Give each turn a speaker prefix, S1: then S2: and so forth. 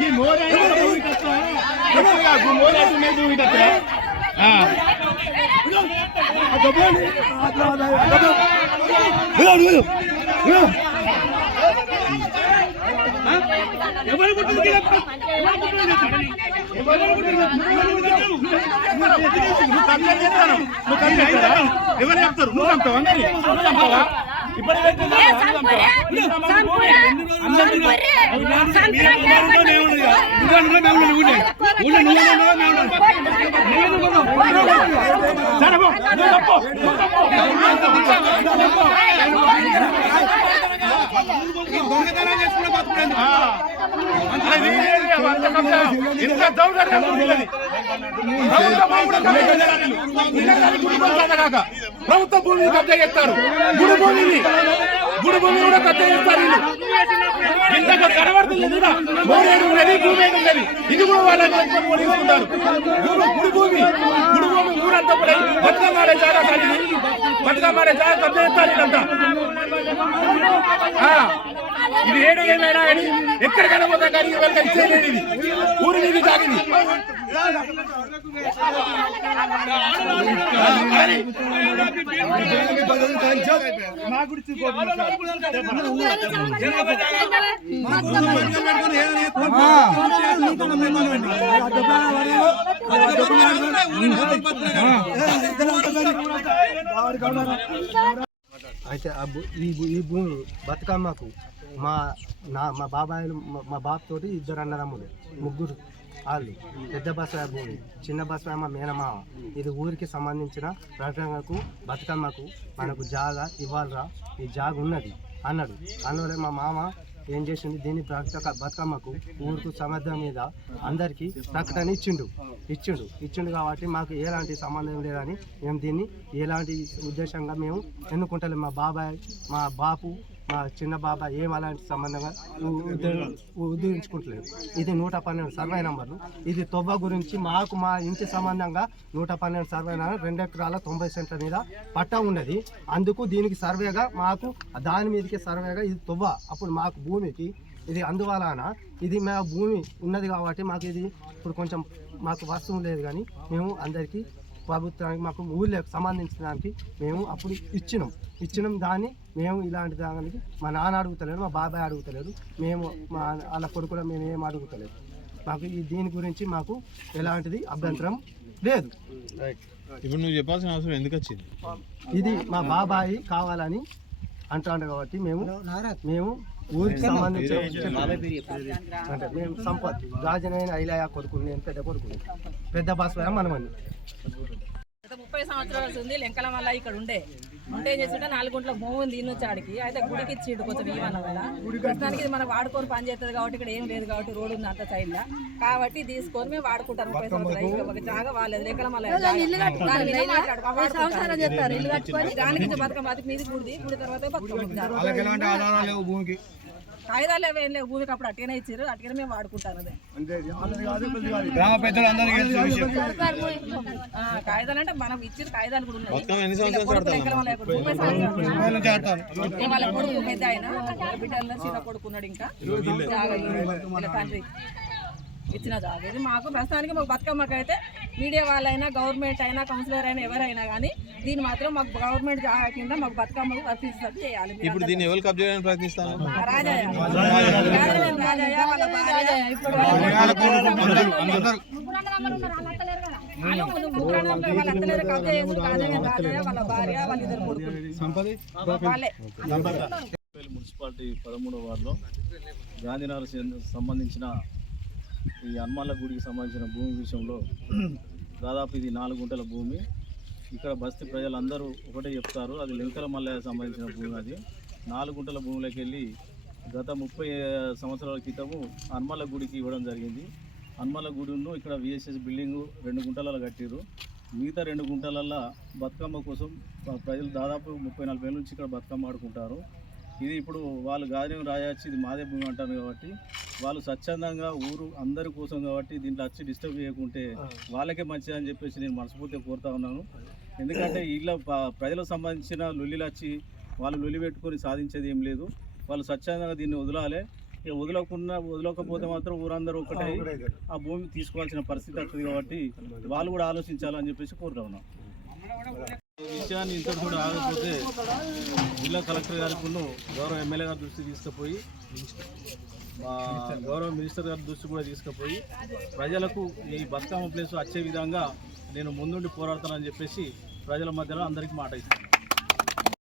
S1: ఈ మోరే ఈ మోరే మీద ఊగితే ఎవరు పుట్టింది ఎవరు చెప్తారు? నువ్వు చంపుతావా అందరి నువ్వు చంపుతావా? ఇప్పటికైతే ఇంత దౌర్జన్యం ఉన్నది. ప్రభుత్వ భూమిని కబ్జా చేస్తారు గుడి భూమిని గుడి భూమిని కూడా కబ్జా చేస్తారు ఇంతకు కనబడుతుంది కూడా మోరేడు ఉన్నది భూమి ఉన్నది. ఇది కూడా వాళ్ళని పట్టుకొని పొడిగిస్తుంటారు గుడి భూమి గుడి భూమి ఊరంతా కూడా బతుకమ్మాడే జాగా కలిగి బతుకమ్మాడే జాగా కబ్జా చేస్తారు వీళ్ళంతా. ఇది ఏడు ఏమైనా కానీ ఎక్కడ కనబోతా కానీ వీళ్ళకి ఇచ్చేయలేదు ఊరి మీద జాగింది
S2: అయితే ఈ ఈ భూమి బతుకమ్మకు మా నా మా బాబాయ్ మా- మా బాబు తోటి ఇద్దరు అన్నదమ్ములు ముగ్గురు. వాళ్ళు పెద్ద బస్సు భూమి చిన్న బస్సు మా మేనమామ ఇది ఊరికి సంబంధించిన ప్రకటనకు బతుకమ్మకు మనకు జాగా ఇవ్వాలరా. ఈ జాగ ఉన్నది. అన్నాడు. అన్నోడే మా మామ ఏం చేసింది దీన్ని ప్రకటన బతుకమ్మకు ఊరుకు సమర్థం మీద అందరికీ ప్రకటన ఇచ్చిండు. ఇచ్చిండు. ఇచ్చిండు కాబట్టి మాకు ఎలాంటి సంబంధం లేదని మేము దీన్ని ఎలాంటి ఉద్దేశంగా మేము ఎన్నుకుంటలేము మా బాబాయ్ మా బాపు మా చిన్న బాబాయ్ ఏం అలాంటి సంబంధంగా ఉద్యోగించుకుంటలేదు. ఇది నూట పన్నెండు సర్వే నంబర్లు. ఇది తొవ్వ గురించి మాకు మా ఇంటి సంబంధంగా నూట పన్నెండు సర్వే నంబర్ రెండు ఎకరాల తొంభై సెంట్ల మీద పట్టా ఉన్నది. అందుకు దీనికి సర్వేగా మాకు దాని మీదకి సర్వేగా ఇది తొవ్వ. అప్పుడు మాకు భూమికి ఇది అందువలన ఇది మా భూమి ఉన్నది కాబట్టి మాకు ఇది ఇప్పుడు కొంచెం మాకు వస్తువు లేదు కానీ మేము అందరికీ ప్రభుత్వానికి మాకు ఊళ్ళోకి సంబంధించిన దానికి మేము అప్పుడు ఇచ్చినాం. ఇచ్చినాం దాన్ని మేము ఇలాంటి దానికి మా నాన్న అడుగుతలేడు మా బాబాయ్ అడుగుతలేడు మేము మా వాళ్ళ కొడుకు మేము ఏం అడుగుతలేదు. మాకు ఈ దీని గురించి మాకు ఎలాంటిది అభ్యంతరం లేదు.
S3: ఇప్పుడు నువ్వు చెప్పాల్సిన అవసరం ఎందుకు వచ్చింది?
S2: ఇది మా బాబాయి కావాలని అంటాడు కాబట్టి మేము మేము ఊరికి సంబంధించిన అంటే మేము సంపత్ రాజనైన ఐలయ కొడుకుని నేను పెద్ద కొడుకుని పెద్ద బాస్వయ మనమని
S4: ముప్పై సంవత్సరాల ఉంది లెంకల వల్ల ఇక్కడ ఉండే. ఉంటే ఏం చేస్తుంటే నాలుగు గుంట్ల భూమి ఉంది ఇన్ని చాడికి అయితే గుడికి ఇచ్చిండు కొంచెం ఇవ్వన వల్ల. ప్రస్తుతానికి ఇది మనం వాడుకొని పని చేస్తుంది కాబట్టి ఇక్కడ ఏం లేదు కాబట్టి రోడ్డు ఉంది అంత సైడ్ లా. కాబట్టి తీసుకొని మేము వాడుకుంటారు ముప్పై సంవత్సరాలు ఒక జాగా వాళ్ళది. లెంకల దాని. దానికి బతుకమ్మ బతుకు మీది గుడిది. గుడి తర్వాత. కాగితాలు ఏమీ ఏం లేవు. భూమికి అప్పుడు అట్టిగానే ఇచ్చారు అట్టిగానే మేము వాడుకుంటారు అదే. ఆ, కాగితాలు అంటే మనం ఇచ్చిన కాగితాలు కూడా ఉన్నాయి. వాళ్ళ కొడుకు పెద్ద ఆయన బిడ్డల్లో చిన్న కొడుకున్నాడు ఇంకా. తండ్రి. ఇచ్చిన జాగా ఇది మాకు ప్రస్తుతానికి మాకు బతుకమ్మకి అయితే మీడియా వాళ్ళైనా గవర్నమెంట్ అయినా కౌన్సిలర్ అయినా ఎవరైనా కానీ దీన్ని మాత్రం మాకు గవర్నమెంట్ కింద మాకు బతుకమ్మకు వర్తించినట్టు చేయాలి.
S3: ఇప్పుడు దీన్ని ఎవరు కబ్జా చేయడానికి ప్రయత్నిస్తాను
S5: మున్సిపాలిటీ పదమూడవ వార్డులో గాంధీనగర్ సంబంధించిన ఈ హనుమాన్ల గుడికి సంబంధించిన భూమి విషయంలో దాదాపు ఇది నాలుగు గుంటల భూమి. ఇక్కడ బస్తీ ప్రజలందరూ ఒకటే చెప్తారు అది లింకల మల్లయ్య సంబంధించిన భూమి అది. నాలుగు గుంటల భూమిలోకి వెళ్ళి గత ముప్పై సంవత్సరాల క్రితము హనుమల గుడికి ఇవ్వడం జరిగింది. హనుమల గుడిను ఇక్కడ విఎస్ఎస్ బిల్డింగు రెండు గుంటలలో కట్టిరు మిగతా రెండు గుంటలల్లో బతుకమ్మ కోసం ప్రజలు దాదాపు ముప్పై నలభై నుంచి ఇక్కడ బతుకమ్మ ఆడుకుంటారు. ఇది ఇప్పుడు వాళ్ళు గాజం రాయొచ్చి ఇది మాదే భూమి అంటారు కాబట్టి వాళ్ళు స్వచ్ఛందంగా ఊరు అందరి కోసం కాబట్టి దీంట్లో వచ్చి డిస్టర్బ్ చేయకుంటే వాళ్ళకే మంచిది అని చెప్పేసి నేను మనస్ఫూర్తిగా కోరుతా ఉన్నాను. ఎందుకంటే ఇలా ప్రజలకు సంబంధించిన లొల్లిలు వచ్చి వాళ్ళు లొల్లి పెట్టుకొని సాధించేది ఏం లేదు. వాళ్ళు స్వచ్ఛందంగా దీన్ని వదలాలి. ఇక వదలకుండా వదలకపోతే మాత్రం ఊరందరూ ఒకటే ఆ భూమి తీసుకోవాల్సిన పరిస్థితి వస్తుంది కాబట్టి వాళ్ళు కూడా ఆలోచించాలని చెప్పేసి కోరుతా ఉన్నాం. విషయాన్ని ఇంత కూడా ఆగకపోతే జిల్లా కలెక్టర్ గారికి గౌరవ ఎమ్మెల్యే గారి దృష్టి తీసుకుపోయి మా గౌరవ మినిస్టర్ గారి దృష్టి కూడా తీసుకుపోయి ప్రజలకు ఈ బతుకమ్మ ప్లేస్ వచ్చే విధంగా నేను ముందుండి పోరాడతానని చెప్పేసి ప్రజల మధ్యలో అందరికీ మాట ఇస్తాను